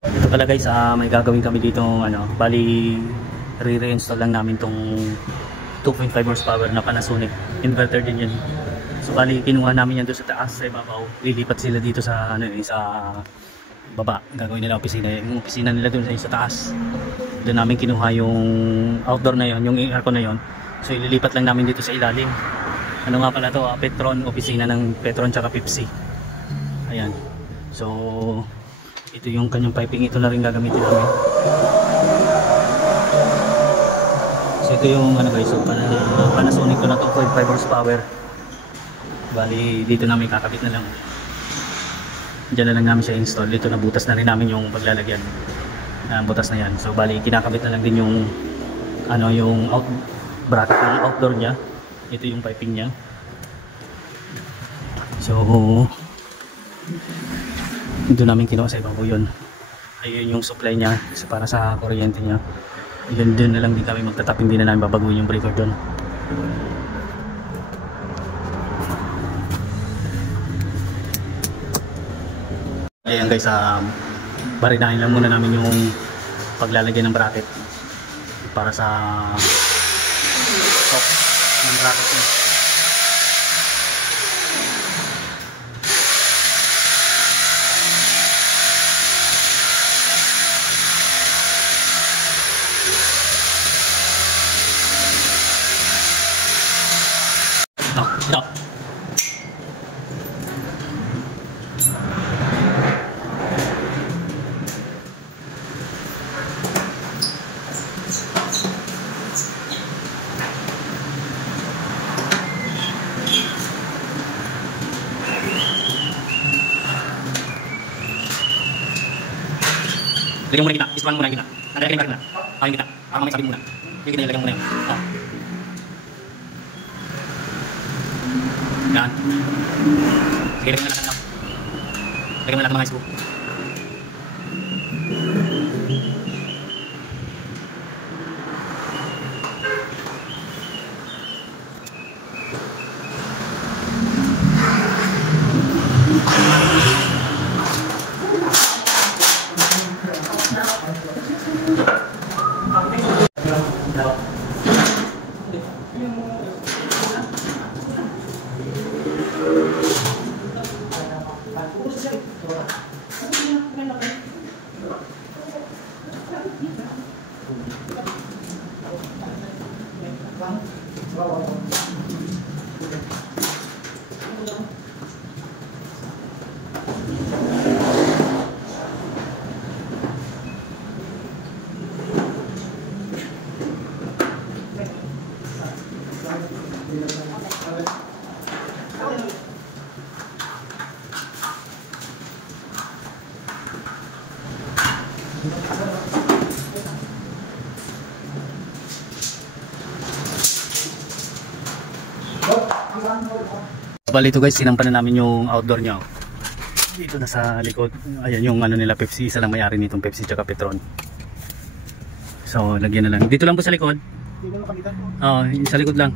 Ito pala guys, may gagawin kami dito, bali re-reinstall lang namin tong 2.5 horsepower na Panasonic inverter din yan. So bali kinuha namin yan doon sa taas sa ibabaw. Lilipat sila dito sa sa baba. Gagawin nila opisina. Yung opisina nila doon sa taas. Doon namin kinuha yung outdoor na yon, yung aircon na yon. So ililipat lang namin dito sa ilalim. Ano nga pala to? Petron, opisina ng Petron tsaka Pepsi. Ayan. So ito yung kanyang piping, ito na rin gagamitin namin. So ito yung guys, so Panasonic ko na 2.5 horsepower. Bali dito namin kakabit na lang. Diyan na lang namin siya install. Dito na butas na rin namin yung paglalagyan. Butas na yan. So bali kinakabit na lang din yung yung bracket ng outdoor niya. Ito yung piping niya. So dito namin kinuha sa ibabaw yun. Ayun yung supply niya para sa kuryente niya. Yun din na lang din kami magtatap, hindi na namin babaguhin yung breaker doon. Ayan guys, barinahin lang muna namin yung paglalagay ng bracket para sa top ng bracket niya. No. Lagyan muna kita, ispan muna kita. Nalagyan kita. Yung kita. Para mamaya sabit muna. Yung kita nilagyan muna yun. Yan. Sige, lagyan na natin. Lagyan na natin mga screw. Bali ito guys, sinampanan namin yung outdoor niya. Dito na sa likod. Ayan yung nila Pepsi, isa lang may-ari nitong Pepsi tsaka Petron. So lagyan na lang. Dito lang po sa likod. Dito lang kapitan. Sa likod lang.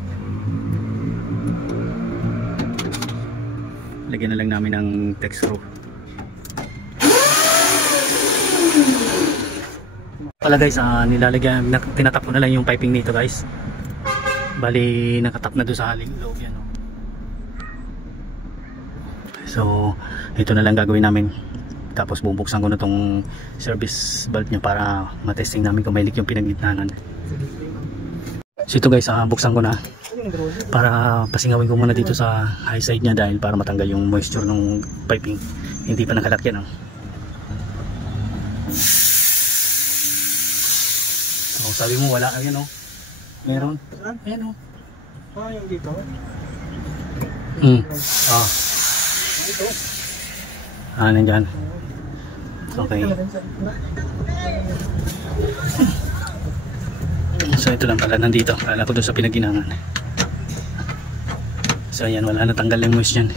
Lagyan na lang namin ng text screw. Pala guys, nilalagyan, tinatap ko na lang yung piping nito guys. Bali nakatap na doon sa haling loob yan. So ito na lang gagawin namin. Tapos bubuksan ko na tong service valve niya para matesting namin kung may leak yung pinagitnanan. So ito guys, buksan ko na para pasingawin ko muna dito sa high side niya dahil para matanggal yung moisture ng piping. Hindi pa nakalak yan. So sabi mo wala, ayan meron. Ayan yung dito. Ito. Nandyan. Okay. So ito lang pala nandito. Kala ko doon sa pinaginangan. So ayan, wala na, tanggal yung moist yan.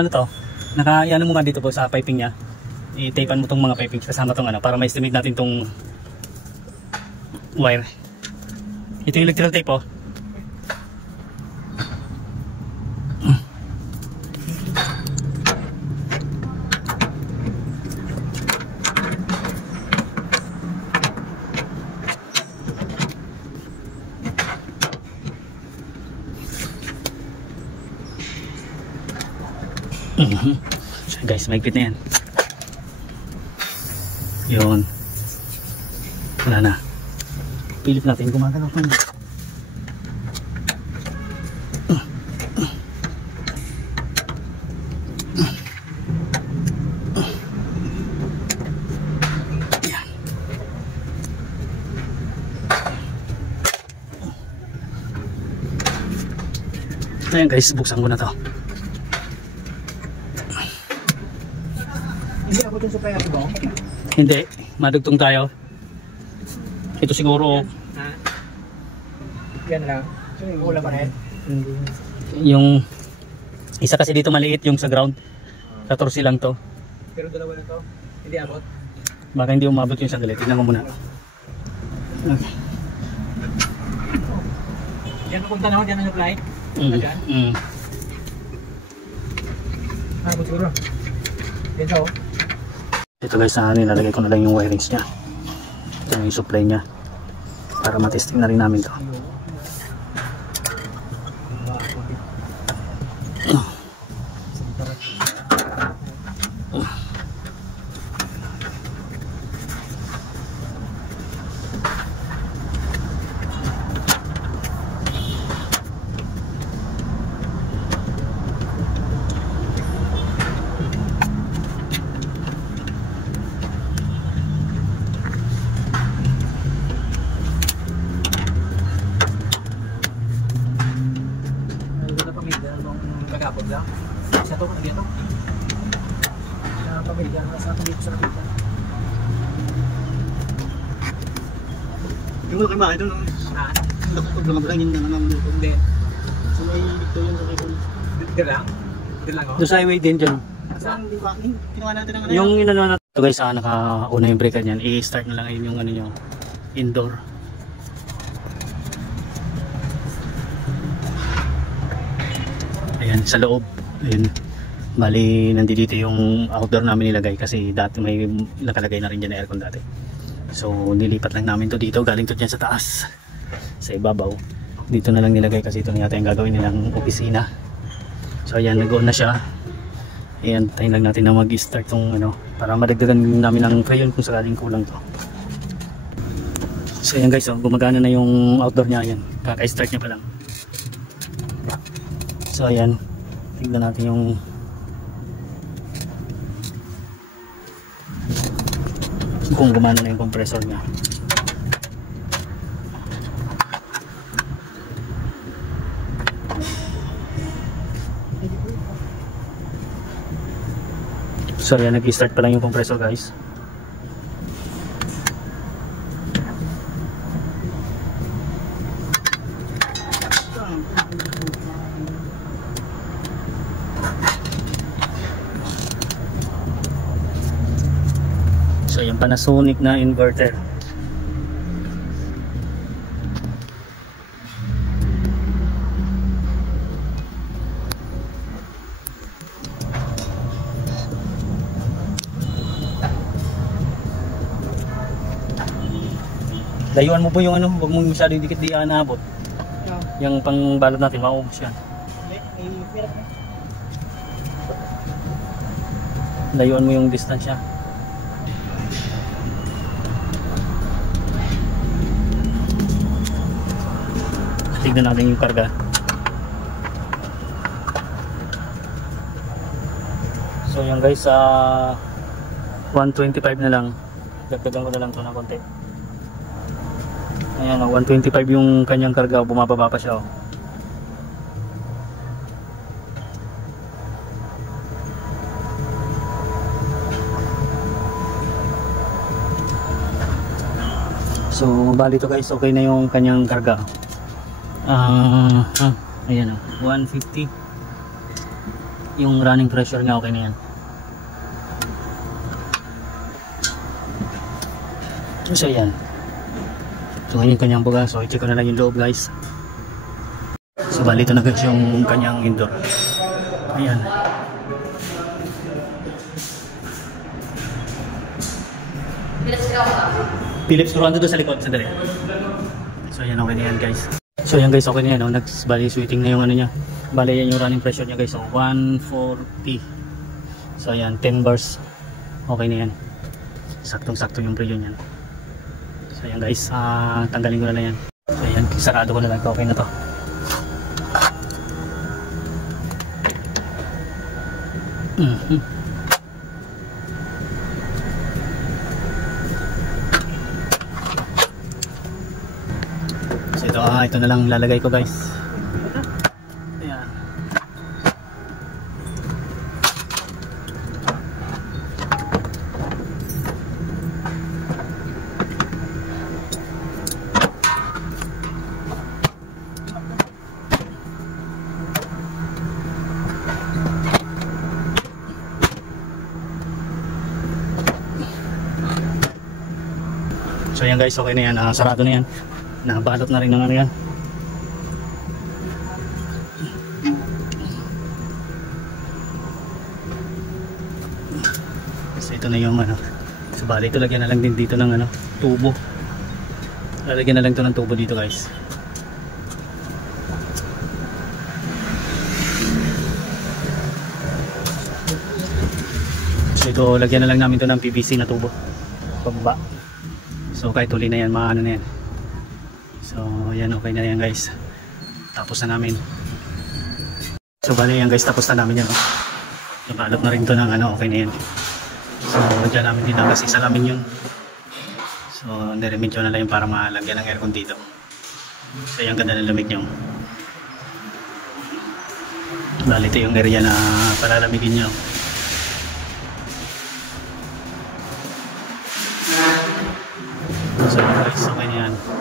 ano to, naka-ano mo nga dito po sa piping niya. I-tapean mo tong mga piping kasama tong ano para ma-estimate natin tong wire. Ito yung electrical tape oh. So guys, mahigpit na yan. Yun. Wala na. Pilip natin gumagalaw pa niya. Yan. Ayan guys, buksan ko na to. Hindi ako dun sa player ko. Hindi, madugtong tayo. Ito siguro Ha? Yan lang. Wala pa rin. yung isa kasi dito maliit yung sa ground. 14 lang to. Pero dalawa na to. Hindi abot. Baka hindi umabot yung sandali. Tignan mo muna. Okay. Yan pupunta na ako. Yan ang flight. Abot siguro. Yan sa oh. Ito guys, nilalagay ko na lang yung wirings niya. Ito yung supply niya. Para matesting na rin namin to. Kagapod lang. Isa to, ano dito? Sa pamilya, nasa atin dito sa kapita. Yung malaki ba? Ito no? Ha? Paglangablangin na naman dito. Hindi. So may Victorian sa kayo. Dito lang? Dito lang oh? Doon sa highway din dyan. Saan? Di ba? Kinuha natin ang ano. Yung inano na ito guys, nakauna yung breaker niyan. I-start na lang yung ano nyo, indoor. Ayan, sa loob. Ayan. Bali, nandito yung outdoor namin nilagay kasi dati may nakalagay na rin dyan na aircon dati. So, nilipat lang namin to dito. Galing to dyan sa taas. Sa ibabaw. Dito na lang nilagay kasi ito na yata yung gagawin nilang opisina. So, ayan, nag-on na siya. Ayan, tayo lang natin na mag-start tong ano, para madagdagan namin ng crayon kung sakaling kulang to. So, ayan guys, gumagana na yung outdoor niya. Ayan, kaka-start niya pa lang. So ayan, tignan natin yung kung gumana na yung compressor niya. So ayan, nag-start pa lang yung compressor guys. So yung Panasonic na inverter. Layuan mo po yung ano, huwag mong masyado dikit di naabot. Yung pangbalot natin, maubos yan. Layuan mo yung distansya. Tignan natin yung karga. So yan guys, 125 na lang. Dagdagan ko na lang to na konti. Ayan, 125 yung kanyang karga, bumababa pa siya. So bali to guys, okay na yung kanyang karga. Ayan 150. yung running pressure niya okay na yan. So yan. So ngayon yung kanyang buga. So i-check ko na lang yung loob guys. So bali ito na guys yung kanyang indoor. Ayan. Philips screw doon sa likod. Sandali. So ayan, okay na yan guys. So ayan guys, okay na yan. Bali sweating na yung ano niya. Bali yan yung running pressure niya guys. So 140. So ayan, 10 bars. Okay na yan. Saktong-sakto yung pressure niyan. So ayan guys, tanggalin ko na yan. So ayan, sarado ko na lang. Okay na to. So ito na lang lalagay ko guys. Ayan. So yan guys, okay na yan. Sarado na yan. Nabalot na rin ng ano yan. So ito na yung ano. So bali ito lagyan na lang din dito ng ano, tubo. Lalagyan na lang ito ng tubo dito guys. So ito lagyan na lang namin ito ng PVC na tubo. Pababa. So kahit uli na yan, maano na yan. So yan, okay na yan guys. Tapos na namin. So bali yan guys, tapos na namin yan. Nabalot na rin ito ng ano, okay na yan. So dyan namin dito kasi salamin yun. So niremedyo na lang yung para malagyan ng aircon dito. So yan, ganda ng lamig nyo. Bali ito yung area na palalamigin nyo. So guys, okay na yan.